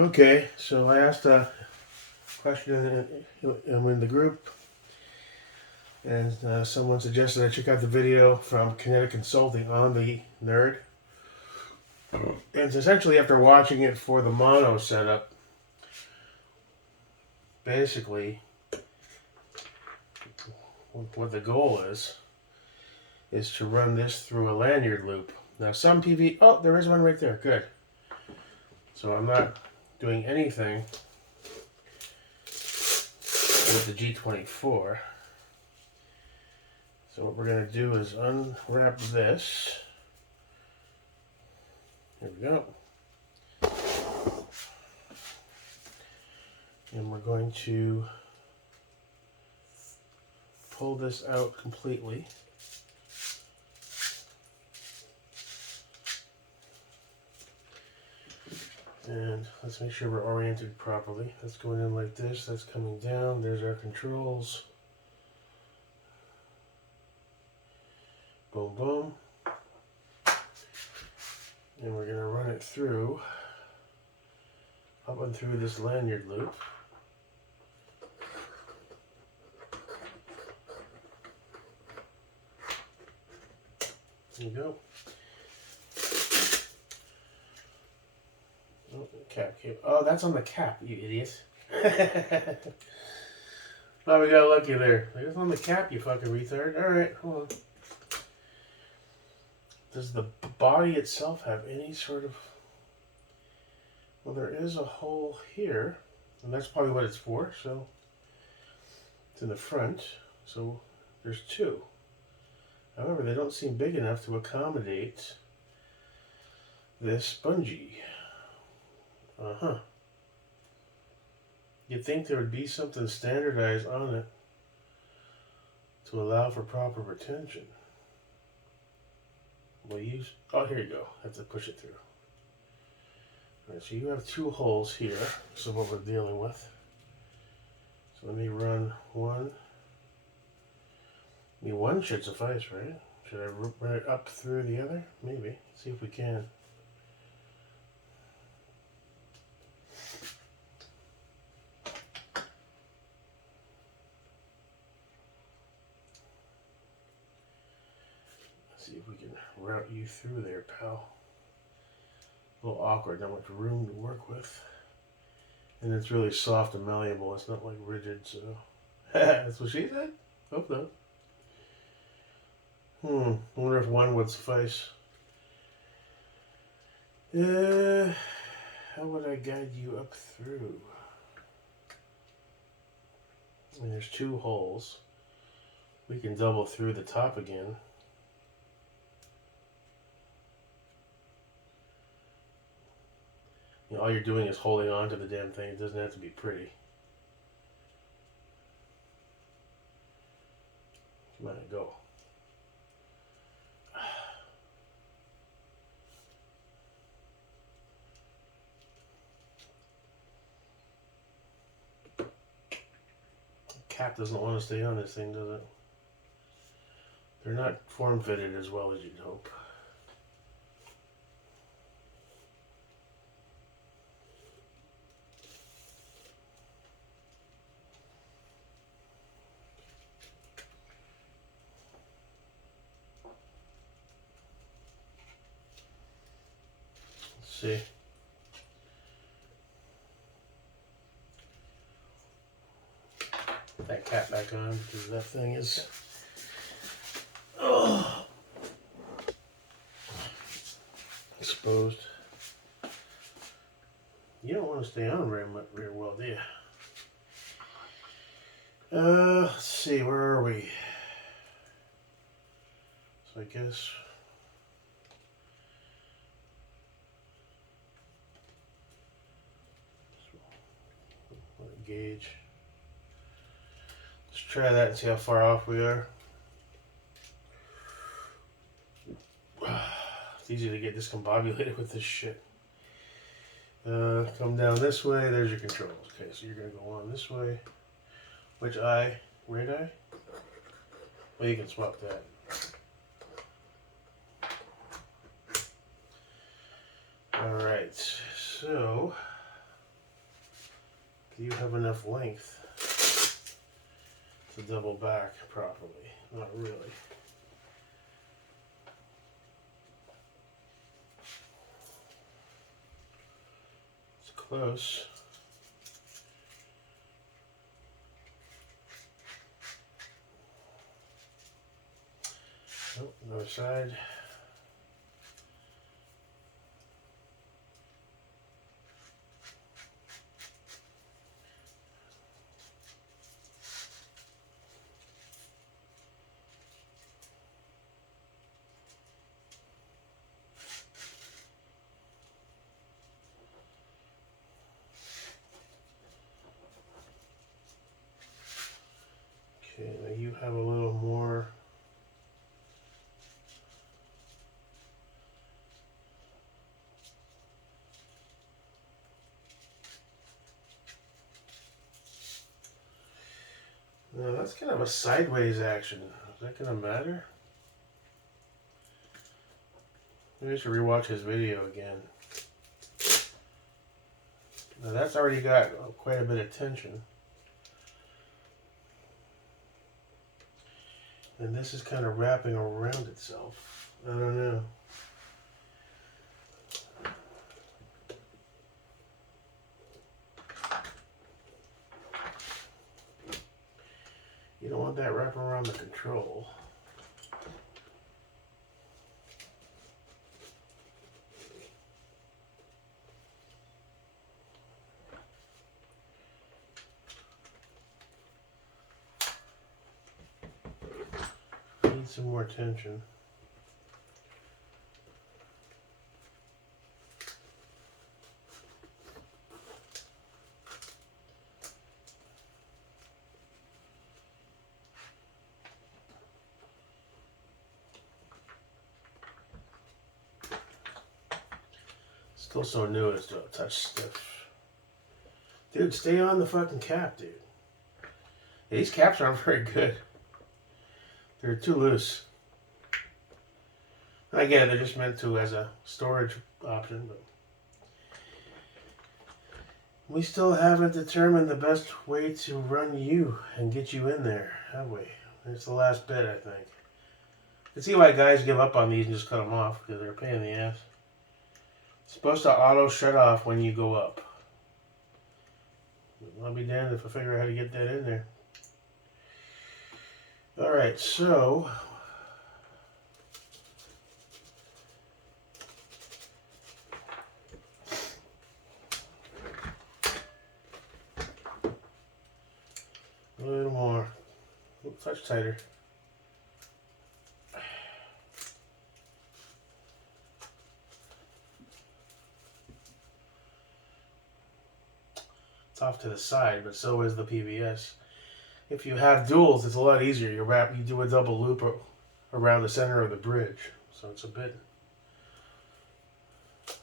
Okay, so I asked a question in the group, and someone suggested I check out the video from Kinetic Consulting on the N.E.R.D. And it's essentially after watching it for the mono setup, basically what the goal is to run this through a lanyard loop. Now some PV, oh, there is one right there, good. So I'm not doing anything with the G24. So what we're going to do is unwrap this. Here we go. And we're going to pull this out completely. And let's make sure we're oriented properly. That's going in like this, that's coming down, there's our controls. Boom, boom. And we're going to run it through, up and through this lanyard loop. There you go. Oh, cap. Oh, that's on the cap, you idiot. Oh, we got lucky there. It's on the cap, you fucking retard. Alright, hold on. Does the body itself have any sort of... Well, there is a hole here, and that's probably what it's for, so... It's in the front, so there's two. However, they don't seem big enough to accommodate this bungee. Uh-huh. You'd think there would be something standardized on it to allow for proper retention. We'll use... Oh, here you go. Have to push it through. Alright, so you have two holes here. This is what we're dealing with. So let me run one. I mean, one should suffice, right? Should I run it up through the other? Maybe. See if we can. See if we can route you through there, pal. A little awkward, not much room to work with. And it's really soft and malleable, it's not like rigid, so... That's what she said? Hope not. I wonder if one would suffice. How would I guide you up through? And there's two holes. We can double through the top again. You know, all you're doing is holding on to the damn thing. It doesn't have to be pretty. Come on, go. The cap doesn't want to stay on this thing, does it? They're not form-fitted as well as you'd hope. See. Put that cap back on because that thing is exposed. You don't want to stay on very well, do you? Let's see, where are we? So I guess gauge. Let's try that and see how far off we are. It's easy to get discombobulated with this shit. Come down this way, there's your controls. Okay, so you're going to go on this way. Which eye? Right eye? Well, you can swap that. Alright, so Do you have enough length to double back properly? Not really. It's close. Oh, another side. Okay, now you have a little more. No, that's kind of a sideways action. Is that going to matter? Maybe I should rewatch his video again. Now that's already got quite a bit of tension. And this is kind of wrapping around itself. I don't know. You don't want that wrapping around the control. Need some more tension. Still so new, it's still a touch stiff. Dude, stay on the fucking cap, dude. These caps aren't very good. They're too loose. I get it, they're just meant to as a storage option, but we still haven't determined the best way to run you and get you in there, have we? It's the last bit, I think. I can see why guys give up on these and just cut them off, because they're a pain in the ass. It's supposed to auto shut off when you go up. I'll be damned if I figure out how to get that in there. Alright, so a little more. Oops, touch tighter. It's off to the side, but so is the PVS. If you have duals, it's a lot easier. You do a double loop around the center of the bridge, so it's a bit. Let's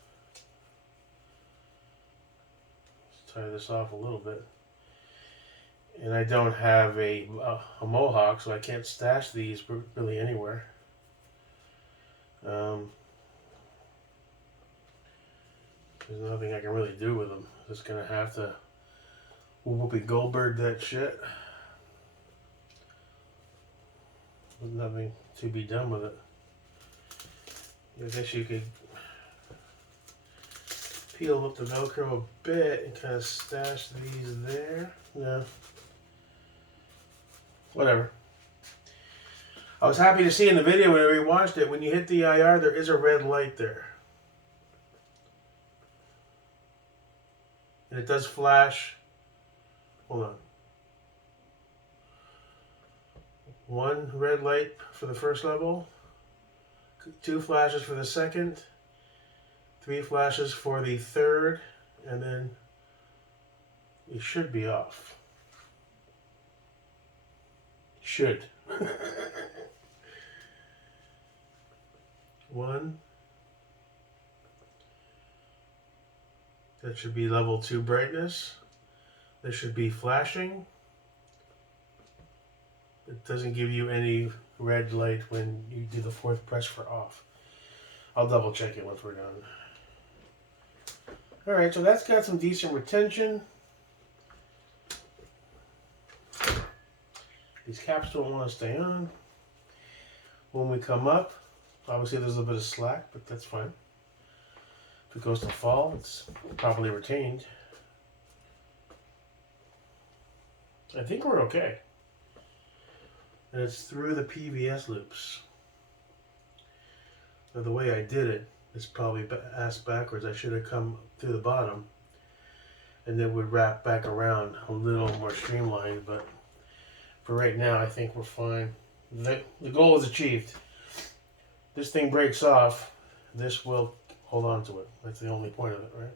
tie this off a little bit. And I don't have a Mohawk, so I can't stash these really anywhere. There's nothing I can really do with them. Just gonna have to Whoopi Goldberg that shit. There's nothing to be done with it. I guess you could peel up the Velcro a bit and kind of stash these there. No. Whatever. I was happy to see in the video when I rewatched it, when you hit the IR, there is a red light there. And it does flash. Hold on. One red light for the first level, 2 flashes for the second, 3 flashes for the third, and then it should be off. Should. 1. That should be level 2 brightness. There should be flashing. It doesn't give you any red light when you do the 4th press for off. I'll double check it once we're done. Alright, so that's got some decent retention. These caps don't want to stay on. When we come up, obviously there's a little bit of slack, but that's fine. If it goes to fall, it's properly retained. I think we're okay. And it's through the PVS loops. Now, the way I did it is probably ass backwards. I should have come through the bottom and then would wrap back around a little more streamlined, but for right now I think we're fine. The goal is achieved. This thing breaks off, this will hold on to it. That's the only point of it, right?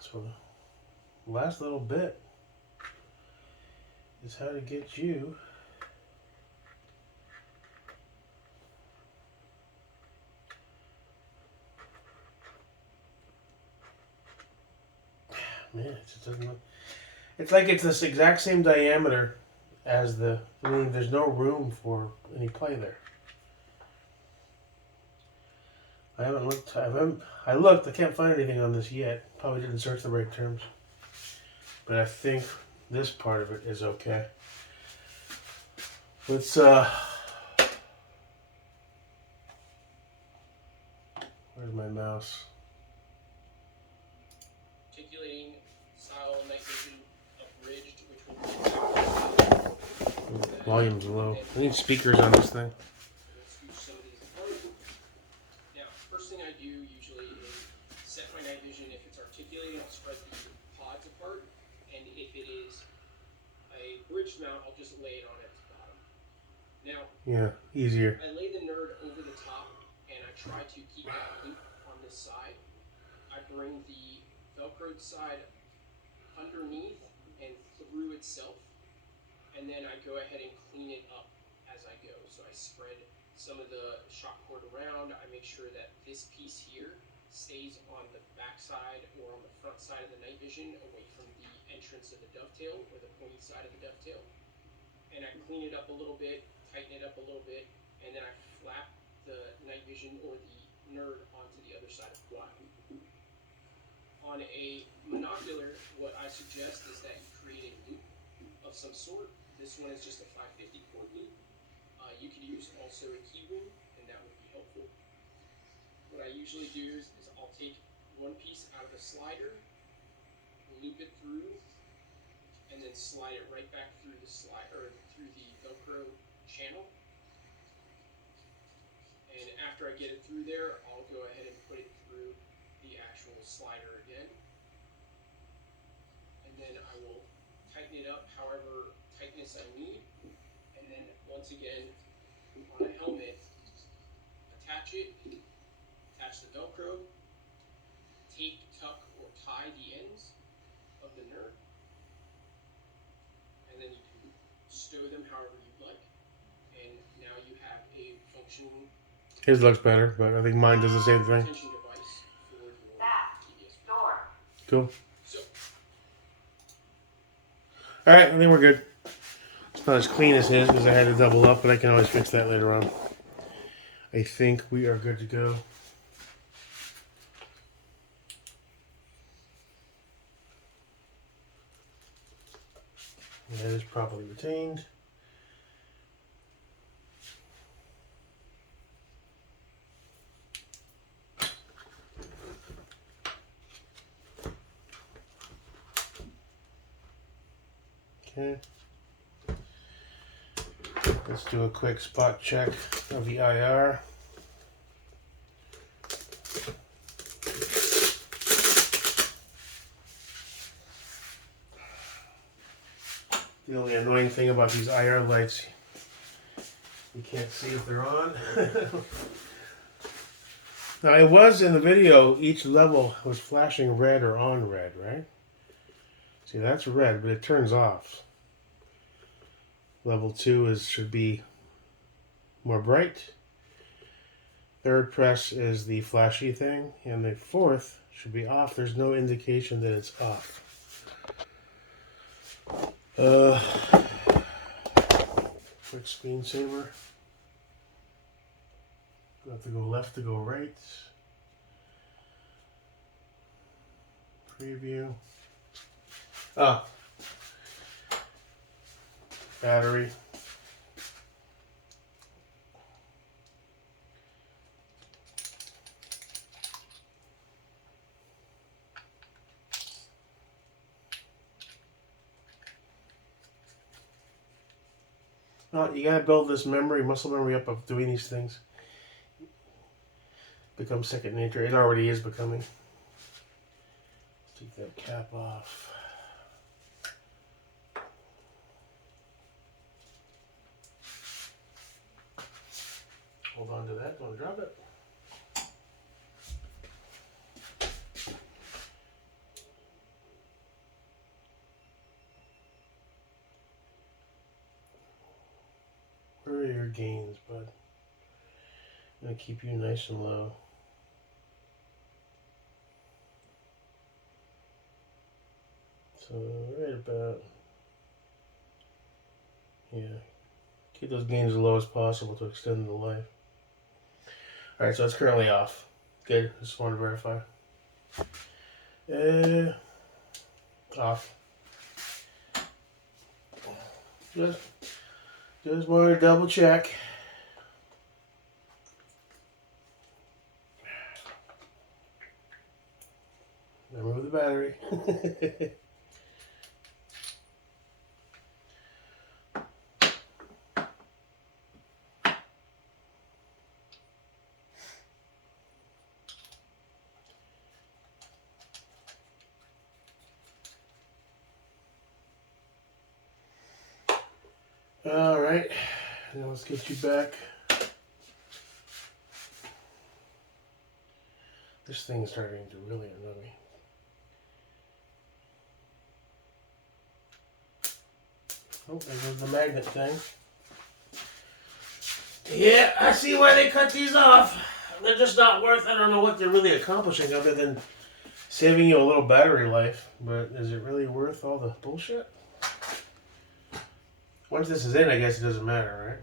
So the last little bit is how to get you man, it just doesn't look, it's like it's this exact same diameter as the, I mean, there's no room for any play there. I looked, I can't find anything on this yet. Probably didn't search the right terms. But I think this part of it is okay. Let's, where's my mouse? Articulating style night vision abridged, which will Volume's low. I need speakers on this thing. Now, first thing I do usually is set my night vision. If it's articulating, I'll spread the pods apart, and if it is a bridge mount, I'll just lay it on its bottom. Now, yeah, easier. I lay the N.E.R.D over the top, and I try to keep that loop on this side. I bring the Velcroed side underneath and through itself, and then I go ahead and clean it up as I go. So I spread some of the shock cord around. I make sure that this piece here stays on the back side or on the front side of the night vision, away from the entrance of the dovetail or the pointy side of the dovetail. And I clean it up a little bit, tighten it up a little bit, and then I flap the night vision or the N.E.R.D onto the other side of the quad. On a monocular, what I suggest is that you create a loop of some sort. This one is just a 550 cord loop. You could use also a key ring, and that would be helpful. What I usually do is I'll take one piece out of the slider, loop it through, and then slide it right back through the through the Velcro channel. And after I get it through there, I'll go ahead and put it through the actual slider again. And then I will tighten it up however tightness I need. And then once again, on a helmet, attach it, attach the Velcro, tape, tuck, or tie the ends of the N.E.R.D. And then you can stow them however you'd like. And now you have a functioning His looks better, but I think mine does the same thing. device for your TVS. Cool. So, Alright, I think we're good. It's not as clean as his because I had to double up, but I can always fix that later on. I think we are good to go. That is properly retained. Okay. Let's do a quick spot check of the IR. The only annoying thing about these IR lights, you can't see if they're on. Now it was in the video, each level was flashing red or on red, right? See, that's red, but it turns off. Level 2 should be more bright. Third press is the flashy thing, and the fourth should be off. There's no indication that it's off. Quick screensaver. You have to go left to go right. Preview. battery. Well, you gotta build this memory, muscle memory up of doing these things. Become second nature. It already is becoming. Take that cap off. Hold on to that, don't drop it. Where are your gains, bud? I'm gonna keep you nice and low. So right about, yeah. Keep those gains as low as possible to extend the life. Alright, so it's currently off. Good, just wanted to verify. Off. Just wanted to double check. Remove the battery. All right, now let's get you back. This thing's starting to really annoy me. Oh, there goes the magnet thing. Yeah, I see why they cut these off. They're just not worth, I don't know what they're really accomplishing other than saving you a little battery life. But is it really worth all the bullshit? Once this is in, I guess it doesn't matter,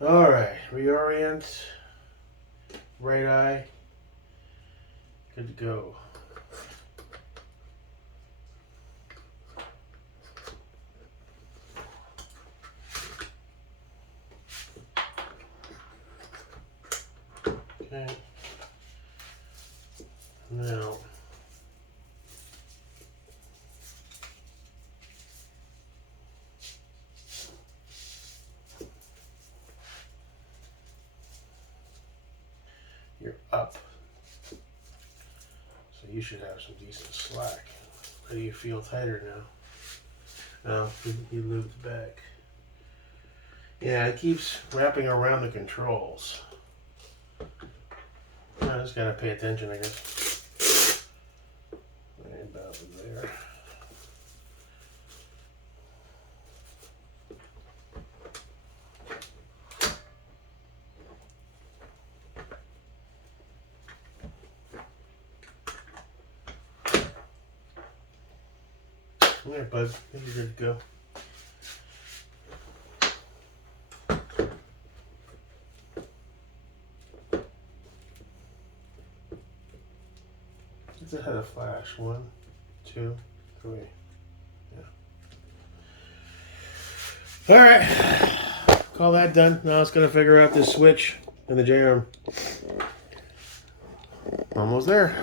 right? Alright, reorient. Right eye. Good to go. Okay. Now. You're up. So you should have some decent slack. How do you feel tighter now? No, you looped back. Yeah, it keeps wrapping around the controls. I just gotta pay attention, I guess. Right about there. Alright, bud. I think you're good to go. It's ahead of flash. 1, 2, 3. Yeah. Alright. Call that done. Now it's gonna figure out this switch and the J-arm. Almost there.